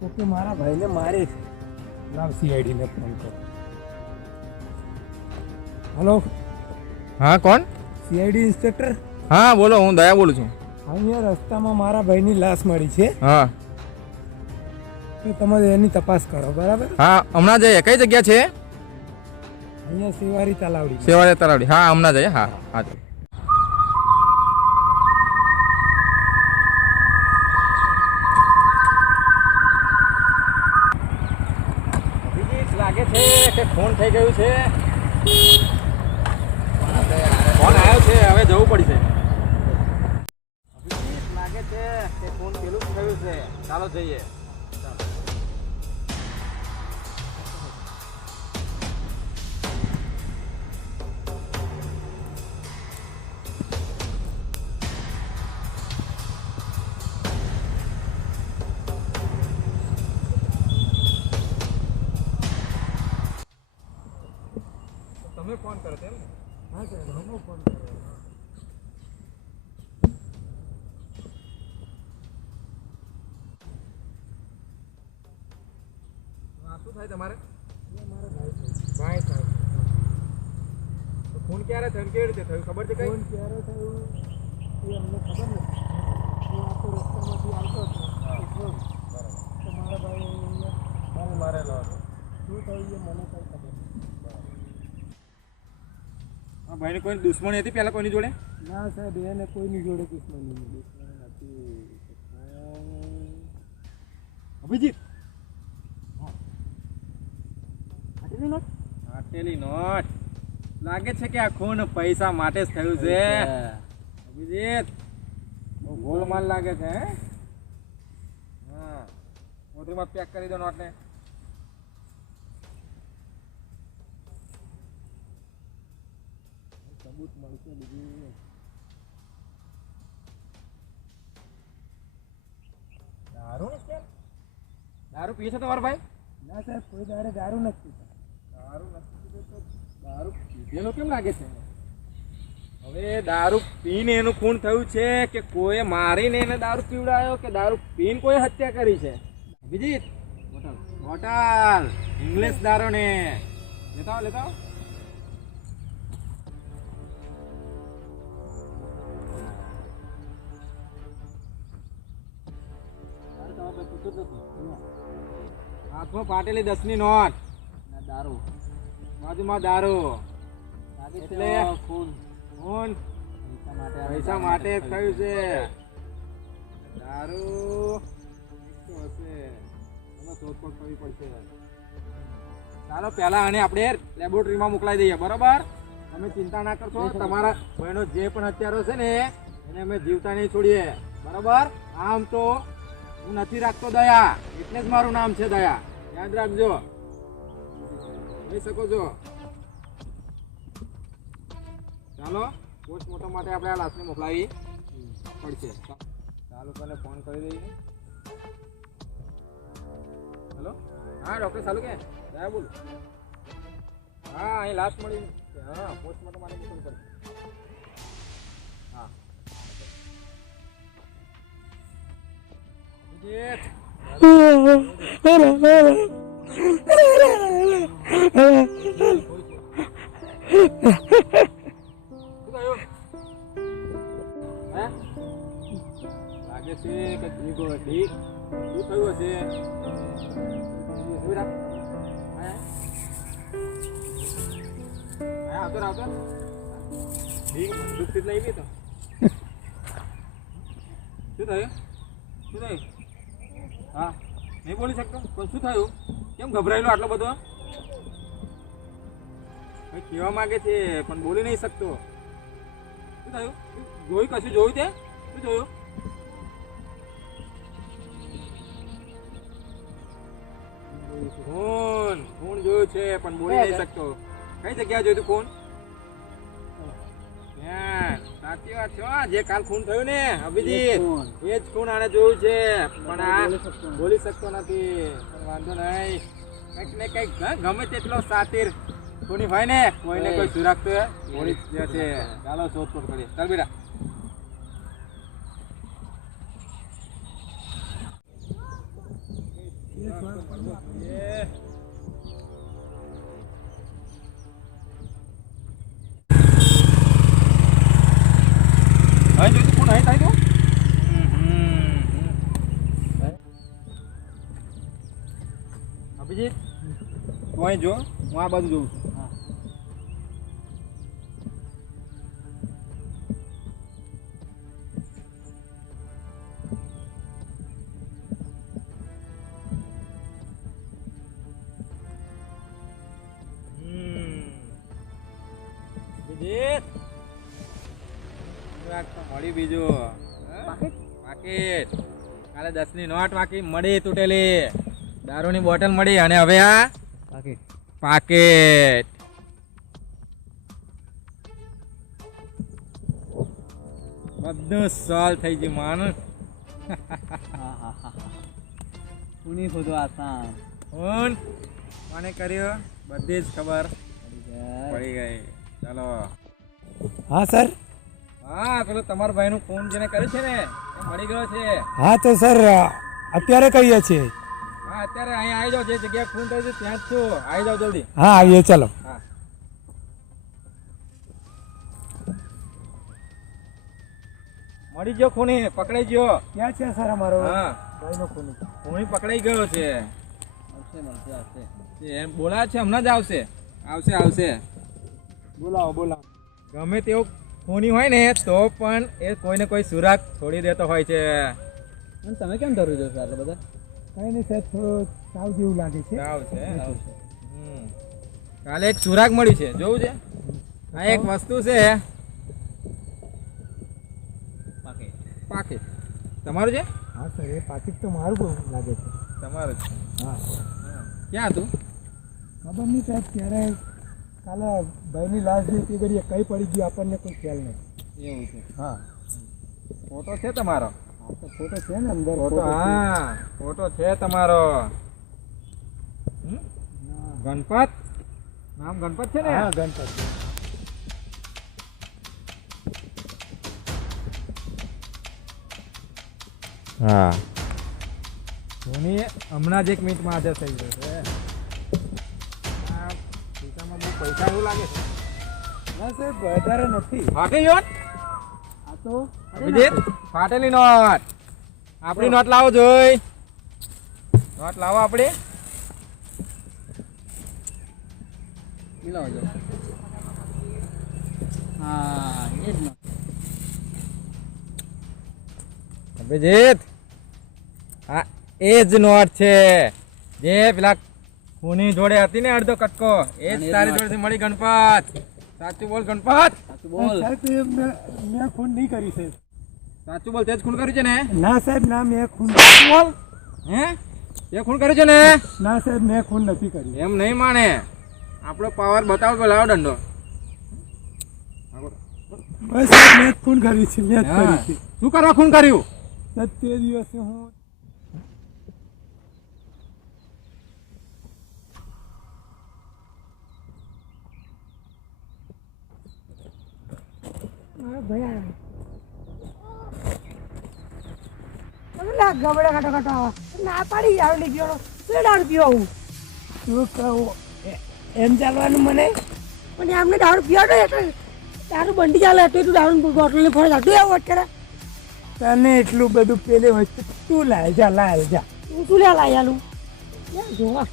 છે કે મારા ભાઈને મારે લાવ સીઆઈડીને ફોન કરો હલો હા કોણ? સીઆઈડી ઇન્સ્પેક્ટર હા બોલો હું દયા બોલું છું. અહીંયા રસ્તામાં મારા ભાઈની લાશ મળી છે. હા. તો તમે એની તપાસ કરો બરાબર? હા હમણાં જઈએ. કઈ જગ્યા છે? અહીંયા સેવારી તલાવડી સેવારી તલાવડી. હા હમણાં જઈએ. હા હા છે કે ફોન થઈ ગયું છે? ફોન આવ્યો છે? હવે જવું પડશે. લાગે છે કે ફોન પેલું થયું છે. ચાલો જઈએ. ચાલો થાય તમારે? ભાઈ સાહેબ ફોન ક્યારે થયું? કેવી રીતે થયું? ખબર છે કઈ? ફોન ક્યારે થયું? એ અમને ખબર નથી. હું આખો રસ્તામાંથી આવતો હતો. તો મારા ભાઈ અહીંયા મારેલો હતો. શું થયું એ મને કંઈ ખબર નથી હા ભાઈને કોઈ દુશ્મની હતી પેલા કોઈની જોડે? ના સાહેબ એને કોઈની જોડે દુશ્મની દુશ્મની અભિજીત. આટેલી નોટ? લાગે છે કે આ ખૂન પૈસા માટે જ થયું છે. અભિજીત બહુ ગોલમાલ લાગે છે હે? હા. મોટરીમાં પેક કરી દો નોટને. સબૂત મળશે બીજું દારૂ દારૂ પીએ છે તમારો ભાઈ ના સાહેબ કોઈ દાડે દારૂ નથી દારૂ નથી તો દારૂ પીધેલો કેમ લાગે છે હવે દારૂ પીને એનું ખૂન થયું છે કે કોઈ મારીને એને દારૂ પીવડાયો કે દારૂ પીને કોઈ હત્યા કરી છે અભિજીત બોટલ ઇંગ્લિશ દારૂ ને લેતા આવો, લેતા આવો. હાથમાં પાટેલી દસની નોટ. દારૂ. બાજુમાં દારૂ. એટલે ખૂન પૈસા માટે થયું છે. દારૂ હશે? અમે શોધખોળ કરવી પડશે. ચાલો પહેલા આને આપણે લેબોરેટરીમાં મોકલાવી દઈએ. બરોબર? તમે ચિંતા ના કરશો. તમારા ભાઈનો જે પણ હત્યારો છે ને એને અમે જીવતા નહીં છોડીએ. બરોબર? આમ તો હું નથી રાખતો દયા. એટલે જ મારું નામ છે દયા. યાદ રાખજો. કહી શકો છો? ચાલો પોસ્ટમોર્ટમ માટે આપણે આ લાશને મોકલાવી પડશે. ચાલો કરીને ફોન કરી દઈએ. હેલો? હા ડૉક્ટર ચાલુ કે? દયા બોલ. હા, અહીં લાશ મળી. હા પોસ્ટમોર્ટમ માટે મોકલવું પડશે. લાગે છે કે જીભ હતી શું થયું હશે ઊભી રાખ. હે? હે, આવતો રાહ, આવતો ઢીંગ બંદૂકથી જ લઈ લે તો શું થયું શું થયું હા. નહીં બોલી શકતો? પણ શું થયું? કેમ ગભરાયેલો આટલો બધો? ભાઈ કહેવા માગે છે પણ બોલી નહીં શકતો. શું થયું? જોયું કશું? જોયું તે? શું જોયું? ફોન. ફોન જોયું છે પણ બોલી નહીં શકતો. કઈ જગ્યાએ જોયું તું ત્યાં, સાચી વાત છે જે કાલ ખૂન થયું ને અભિજીત એ જ ખૂન. આને જોયું છે. પણ આ બોલી શકતો નથી. વાંધો નહીં. કંઈક ને કંઈક ગમે તેટલો સાતીર. કોની ભાઈ ને? કોઈને કોઈ સુરક્ષ બોલી જે. છે ચાલો શોધખોળ કરીએ. ચાલ બેટા. Yeah. જોઈતું કોણ અહીં થાય તો અભિજીત તું અહીં જો હું આ બાજુ જોઉં છું અભિજીત તો મળ્યું બીજું. પાકીટ કાલે દસની નોટ વાકી મળી તૂટેલી. દારૂની બોટલ મળી અને હવે આ પાકીટ. બધું સોલ્વ થઈ ગયું માણસ કોની ખોદો આસાન. ફોન કોને કર્યો? બધી જ ખબર પડી ગઈ. ચાલો. હા સર. હા પેલો તમારા ભાઈનું ફોન જેને કર્યું છે ને મળી ગયો છે. હા તો સર અત્યારે કહીએ છીએ. હા અત્યારે અહીંયા આવી જાઓ જે જગ્યાએ ફોન થયો છે ત્યાં જ છું. આવી જાઓ જલ્દી. હા આવીએ ચાલો. હા. મળી ગયો ખૂની પકડાઈ ગયો. ક્યાં છે સર અમારો હા. ભાઈનો ખૂન? ખૂણી પકડાઈ ગયો છે. એ એમ બોલાવે છે હમણાં જ આવશે. આવશે આવશે. બોલાવો બોલાવો. ગમે તેવો ખૂની હોય ને તો પણ એ કોઈને કોઈ સુરાગ છોડી દેતો હોય છે. તમે કેમ ધરું છો આટલા બધા? કઈ નહીં સાહેબ થોડું તાવ જેવું લાગે છે. આવ છે હમ. કાલે એક સુરાગ મળ્યું છે જોવું છે? આ એક વસ્તુ છે. પાકી. તમારું છે? હા સર એ પાકીટ તો મારું બહુ લાગે છે. તમારું છે. હા. ક્યાં હતું? ખબર નહીં સાહેબ ત્યારે કાલે ભાઈની લાશ જે તે ઘડીએ કઈ પડી ગયું આપણને કોઈ ખ્યાલ નહીં. એવું છે. હા. ફોટો છે તમારો? ફોટો છે ને અંદર ફોટો હા ફોટો છે તમારો. ગણપત? નામ ગણપત છે ને? હા ગણપત હા. ધોની હમણાં જ એક મિનિટમાં હાજર થઈ ગયો છે. પૈસા એવું લાગે છે? ના સાહેબ વધારે નથી. ફાટી ગયો આ તો અભિજીત ફાટેલી નોટ. આપણી નોટ લાવો જોઈ. નોટ લાવો આપણે. હા એ જ ને અભિજીત હા એ જ નોટ છે. જે પેલા ખૂની જોડે હતી ને અડધો કટકો? એ જ તારી. જોડેથી મળી ગણપત. સાચું બોલ ગણપત. સાચું બોલ. સાહેબ એ મેં મેં ખૂન નહીં કરી સાહેબ. સાચું બોલ તે જ ખૂન કર્યું છે ને? ના સાહેબ ના મેં ખૂન બોલ. હે? એ ખૂન કર્યું છે ને? ના સાહેબ મેં ખૂન નથી કર્યું એમ નહીં માને. આપણો પાવર બતાવો કે લાવો દંડો. બસ સાહેબ મેં ખૂન કરી છે મેં કરી છે. શું કરવા ખૂન કર્યું? તે દિવસે હું ગબડા કાટો કાટો આવા. ના પાડી લઈ ગયો. તો દારૂ પીવો હું. શું એમ ચાલવાનું મને? પણ એમને દારૂ પીવો તો એટલે દારૂ બંડી ચાલે, તો તું દારૂ બોટલ ફરે જાતું એવું વાત તને એટલું બધું પેલે હોય તું લાય જા લાય જા. તું શું લે લાયાલું જોવા.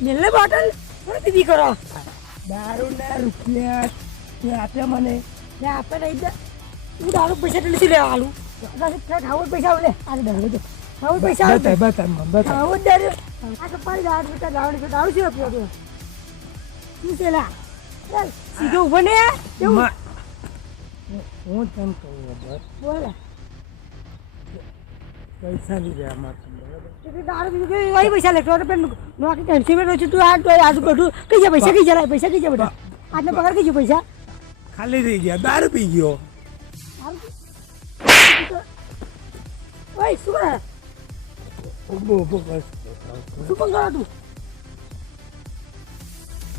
મેલે બોટલ? દીદી કરો. દારૂ ના રૂપિયા તે આપે મને. ને આપે હું દારૂ પૈસા તો નથી લેવા આલું. ખાવું પૈસા લે આ દારૂ દે ખાવું પૈસા બતા બતા બતા ખાવું દારૂ. આ તો પાડી દારૂ પીતા દારૂ દારૂ છે પીવો પીવો. શું છે લા? સીધો ઊભો ને. કેવું હું તને કહું બરાબર? પૈસા નહીં રહ્યા મારે બરાબર? દારૂ પૈસા લેતો હતો પણ નોકી ટેન્શન તું આ આજુ બધું કઈ જાય પૈસા કઈ જાય પૈસા કઈ જાય બધા? આજનો પગાર કઈ જાય પૈસા? ખાલી થઈ ગયા દારૂ પી ગયો. ઓય શું કરે? ઊભો ઊભો બસ. શું પણ કરો તું?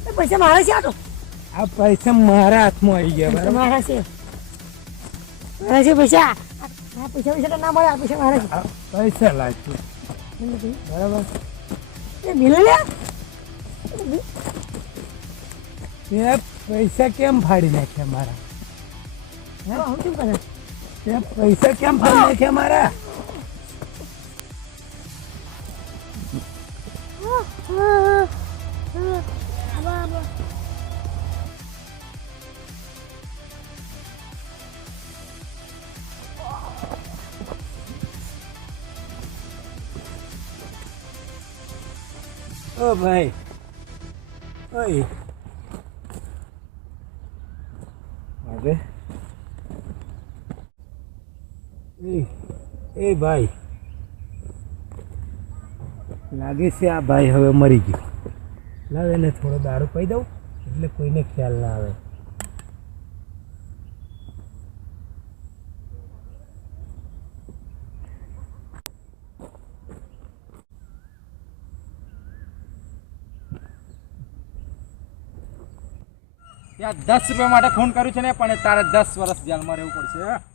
એ પૈસા મારા છે આ તો. આ પૈસા મારા હાથમાં આવી ગયા બરાબર. મારા છે. મારા છે પૈસા. આ પૈસા પૈસા તો ના મળે આ પૈસા મારા છે. પૈસા લાગશે બરાબર. એ મિલે લે? તે પૈસા કેમ ફાડી નાખ્યા મારા? હા? હું શું કરે તે પૈસા કેમ ફાડી નાખ્યા મારા? ઓ ભાઈ ઓય હવે એ એ ભાઈ. લાગે છે આ ભાઈ હવે મરી ગયો. લાવે એને થોડો દારૂ પી દઉં, એટલે કોઈને ખ્યાલ ના આવે. ત્યાં દસ રૂપિયા માટે ફોન કર્યું છે ને, પણ તારે દસ વર્ષ જેલમાં રહેવું પડશે